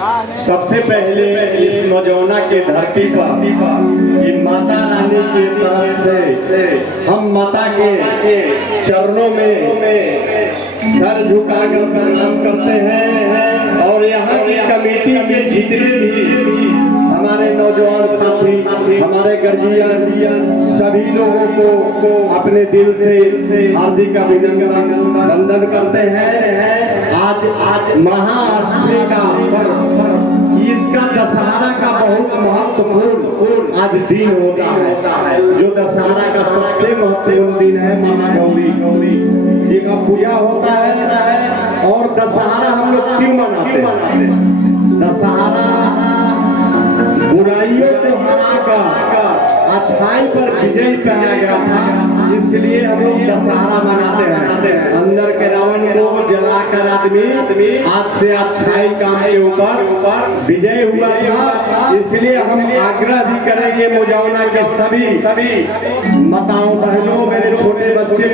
सबसे पहले इस मौजौना के धरती पर ये माता रानी की तरफ से हम माता के चरणों में सर झुकाकर प्रणाम करते हैं। और यहाँ की कमेटी के जितने भी हमारे नौजवान साथी, हमारे गर्जियन, सभी लोगों को अपने दिल से हार्दिक अभिनंदन करते हैं। आज महाअष्टमी का इसका दशहरा का बहुत महत्वपूर्ण आज दिन होता है, जो दशहरा का सबसे महत्वपूर्ण दिन है। माता गौरी जी का पूजा होता है। और दशहरा हम लोग क्यों मनाते हैं? दशहरा बुराइयों को हराकर अच्छाई पर विजय पाया गया था, इसलिए हम लोग दशहरा मनाते हैं। अंदर के रावण को जलाकर आदमी आज से अच्छाई काम के ऊपर विजय हुआ था। इसलिए हम आग्रह भी करेंगे मौजौना के सभी माताओं बहनों, मेरे छोटे बच्चे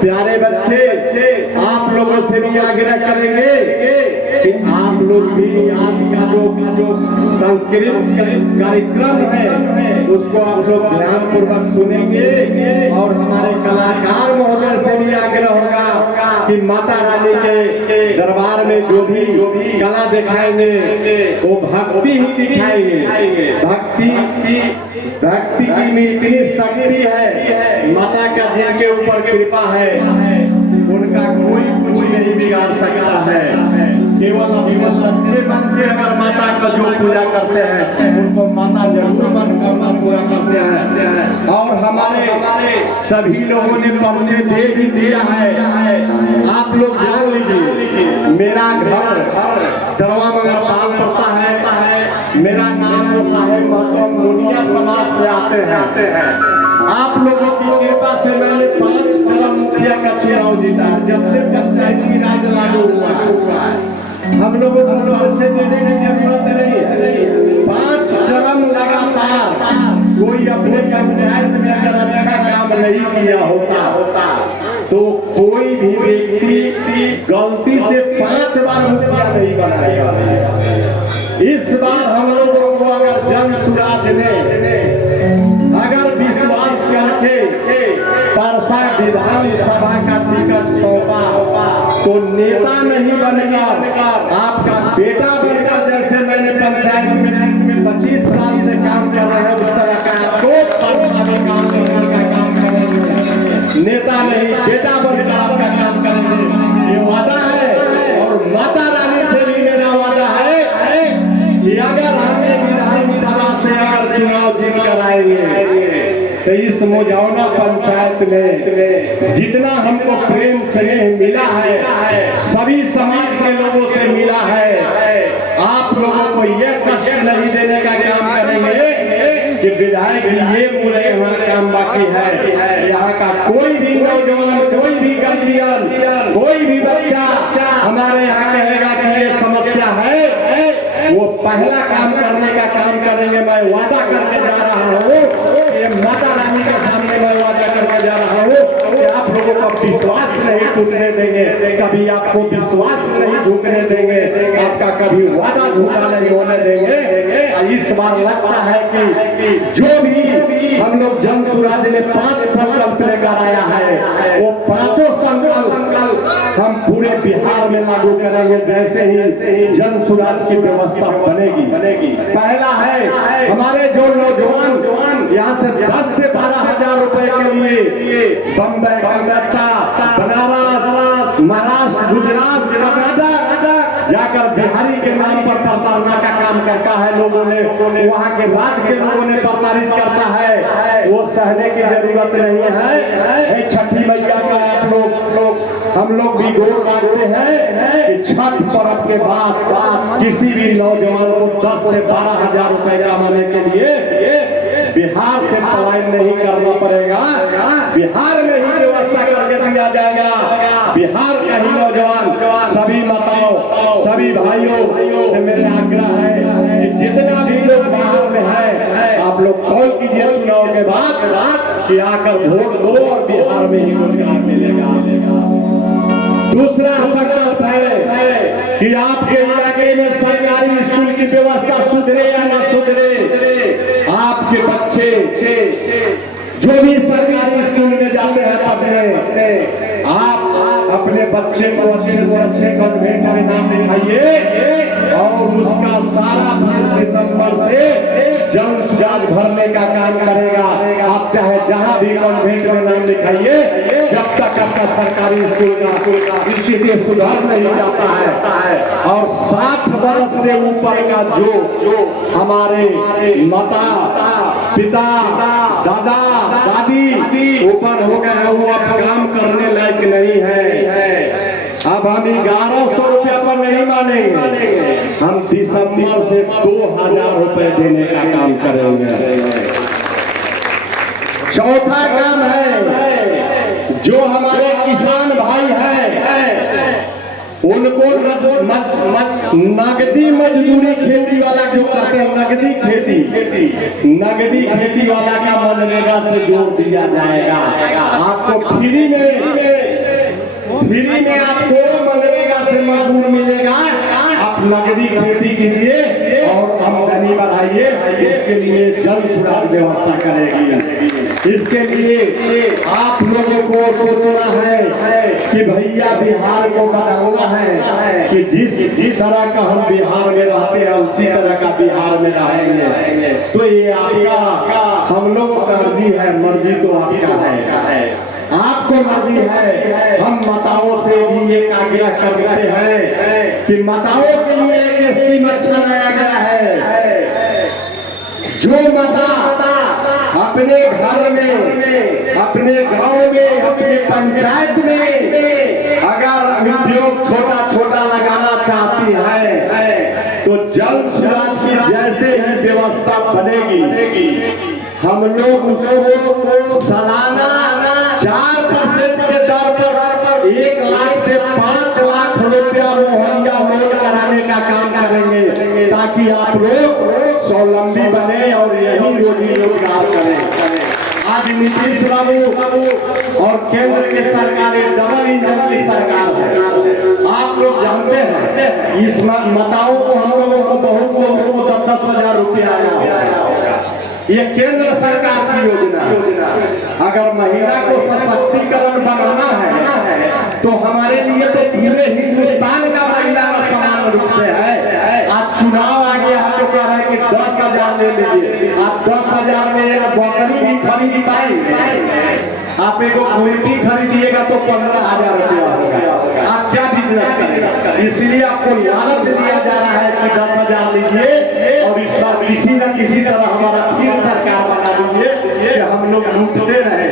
प्यारे बच्चे, आप लोगों से भी आग्रह करेंगे कि आप लोग भी आज का जो सांस्कृतिक कार्यक्रम है उसको आप लोग ध्यान पूर्वक सुनेंगे। और हमारे कलाकार महोदय से भी आग्रह होगा कि माता रानी के दरबार में जो भी कला दिखाएंगे वो भक्ति ही दिखाएंगे। भक्ति की में इतनी शक्ति है, माता का जिनके ऊपर कृपा है उनका कोई कुछ नहीं बिगाड़ सकता है। केवल अभी वो सच्चे मन से अगर माता का जो पूजा करते हैं उनको माता जरूर मनोकामना पूरा करते हैं। और हमारे सभी लोगों ने परिचय दे ही दिया है। आप लोग जान लीजिए, मेरा घर दरवा मगरपाल पड़ता है। मेरा नाम तो साहेब महतो मुनिया समाज से आते हैं। आप लोगों की कृपा से मैंने 5 टर्म मुखिया का चुनाव जीता। जब से पंचायती राज लागू हुआ है हम लोगों को परिचय देने की जरूरत नहीं है। 5 टर्म लगातार कोई अपने पंचायत में अगर अच्छा काम नहीं किया होता तो कोई भी व्यक्ति गलती से 5 बार मुखिया नहीं बनाएगा। इस बार हम लोगों को अगर जन सुराज ने अगर विश्वास करके परसा विधानसभा का टिकट सौंपा तो नेता नहीं बनेगा, आपका बेटा बनकर, जैसे मैंने पंचायत में 25 साल से काम कर रहे हैं उस तरह का काम करेंगे। नेता नहीं, बेटा बनकर आपका काम करेंगे, ये वादा है। और माता रानी से भी मेरा वादा है कि अगर हमें विधानसभा से अगर चुनाव जीत कर आएंगे तो इस मौजौना पंचायत में जितना हमको प्रेम स्नेह मिला है, सभी समाज के लोगों से मिला है। आप लोगों को यह कष्ट नहीं देने का काम करेंगे कि विधायक ये पूरे यहाँ काम बाकी है। यहाँ का कोई भी नौजवान, कोई भी गर्जियन, कोई भी बच्चा हमारे यहाँ कहेगा कि ये समस्या है, वो पहला काम करने का काम करेंगे। मैं वादा करके जा रहा हूँ, ये माता रानी के सामने मैं वादा करके जा रहा हूँ कि आप लोगों का विश्वास नहीं टूटने देंगे, कभी आपको विश्वास नहीं झुकने देंगे, आपका कभी वादा झूठा नहीं होने देंगे। इस बार लगता है कि जो भी हम लोग जन सुराज ने 5 संकल्प लेकर आया है वो 5 संकल्प हम पूरे बिहार में लागू करेंगे जैसे ही जन सुराज की व्यवस्था बनेगी। पहला है हमारे जो नौजवान यहाँ से 10 से 12 हजार रुपए के लिए बम्बई, कलकत्ता, बनारस, महाराष्ट्र, गुजरात, जाकर बिहारी के नाम पर प्रताड़ना का काम करता है। लोगों ने वहाँ के राज्य के लोगों ने प्रताड़ित करता है, वो सहने की जरूरत नहीं है। छठी मैया का आप लोग हम लोग भी गौर मानते हैं कि छठ पर्व के बाद किसी भी नौजवान को 10 से 12 हजार रुपए कमाने के लिए बिहार से पलायन नहीं करना पड़ेगा, बिहार में ही व्यवस्था करके दिया जाएगा। बिहार का ही नौजवान, सभी माताओं, सभी भाइयों से मेरे आग्रह है कि जितना भी लोग बाहर में है आप लोग कॉल कीजिए चुनाव के बाद कि आकर वोट दो और बिहार में ही रोजगार मिलेगा। दूसरा संकल्प है कि आपके इलाके में सरकारी स्कूल की व्यवस्था सुधरे या न सुधरे। आपके बच्चे जो भी सरकारी स्कूल में जाते हैं पढ़ने, आप अपने बच्चे को अच्छे से अच्छे कॉन्वेंट में नाम लिखाइए और उसका सारा फीस दिसंबर से जल्द सुजान भरने का काम करेगा। आप चाहे जहां भी कॉन्वेंट में नाम लिखाइए, जब तक आपका सरकारी स्कूल का स्थिति सुधार नहीं जाता है। और 60 वर्ष से ऊपर का जो हमारे माता पिता दादा दादी ऊपर हो गए हैं, वो अब काम करने लायक नहीं है। अब हम 1100 रुपया पर नहीं मानेंगे, हम दिसंबर से 2000 रुपए देने का काम करेंगे। चौथा काम है, जो हमारे किसान भाई हैं उनको नगदी मजदूरी खेती वाला जो करते हैं, नगदी खेती वाला का मनरेगा से जोड़ दिया जाएगा। आपको फ्री में आपको मनरेगा से मजदूर मिलेगा। आप नगदी खेती कीजिए और आमदनी बढ़ाइए। इसके लिए जल सुराग व्यवस्था करेगी। इसके लिए आप लोगों को सोचना है कि भैया बिहार को बताना है कि जिस तरह का हम बिहार में रहते हैं उसी तरह का बिहार में रहेंगे। तो ये आपका हम लोग मर्जी है, मर्जी तो आपका है, आपको मर्जी है। हम माताओं से भी ये आग्रह करते हैं कि माताओं के लिए एक स्कीम अच्छा लाया गया है। जो माता अपने घर में, अपने गांव में, अपने पंचायत में अगर उद्योग छोटा छोटा लगाना चाहती है तो जल सुराग की जैसे ही व्यवस्था बनेगी, हम लोग उसको सालाना 4% के दर पर 1 लाख से 5 लाख रुपया मुहैया लोन कराने का काम करेंगे, ताकि आप लोग स्वावलंबी बने और यही रोजी रोजगार करें। आज नीतीश बाबू और केंद्र की सरकार डबल इंजन की सरकार है। आप लोग जानते हैं इस माताओं को, हम लोगों को, बहुत लोगों को 10-10 हजार रुपया आया। ये केंद्र सरकार की योजना। अगर महिला को सशक्तिकरण बनाना है तो हमारे लिए तो पूरे हिंदुस्तान का महिला का समान रूप से है। आज चुनाव आ गया है तो कह रहे हैं कि 10,000 ले लीजिए। आप 10,000 में एक बकरी भी खरीद पाएंगे। आप एक उल्टी खरीदिएगा तो 15,000 रुपया होगा। आप क्या बिजनेस करेंगे? इसलिए आपको लालच दिया जा रहा है कि 10,000 लीजिए और इस बार किसी न किसी तरह हमारा फिर सरकार बना दीजिए कि हम लोग लूटते रहे।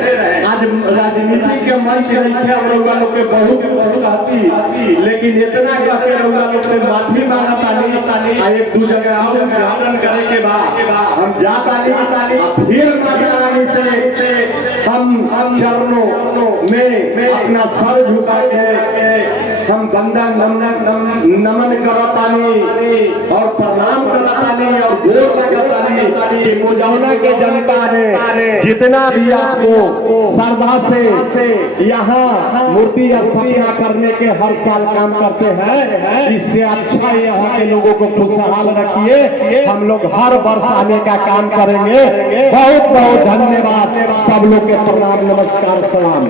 आज राजनीति के मंच नहीं थे, हम लोग के बहुत कुछ कहती, लेकिन इतना कहते लोग से माफी मांगता नहीं। एक दू जगह उद्घाटन करे के बाद हम जाता नहीं, फिर माता रानी से हम चरणों में अपना सर झुका के हम बंदन नमन करतानी और प्रणाम करतानी और गोर लगतानी कि मुजौना के जनता ने जितना भी आपको श्रद्धा से यहाँ मूर्ति स्थापना करने के हर साल काम करते हैं, इससे अच्छा यहाँ के लोगों को खुशहाल रखिए। हम लोग हर वर्ष आने का काम करेंगे। बहुत बहुत धन्यवाद। सब लोग के प्रणाम, नमस्कार, सलाम।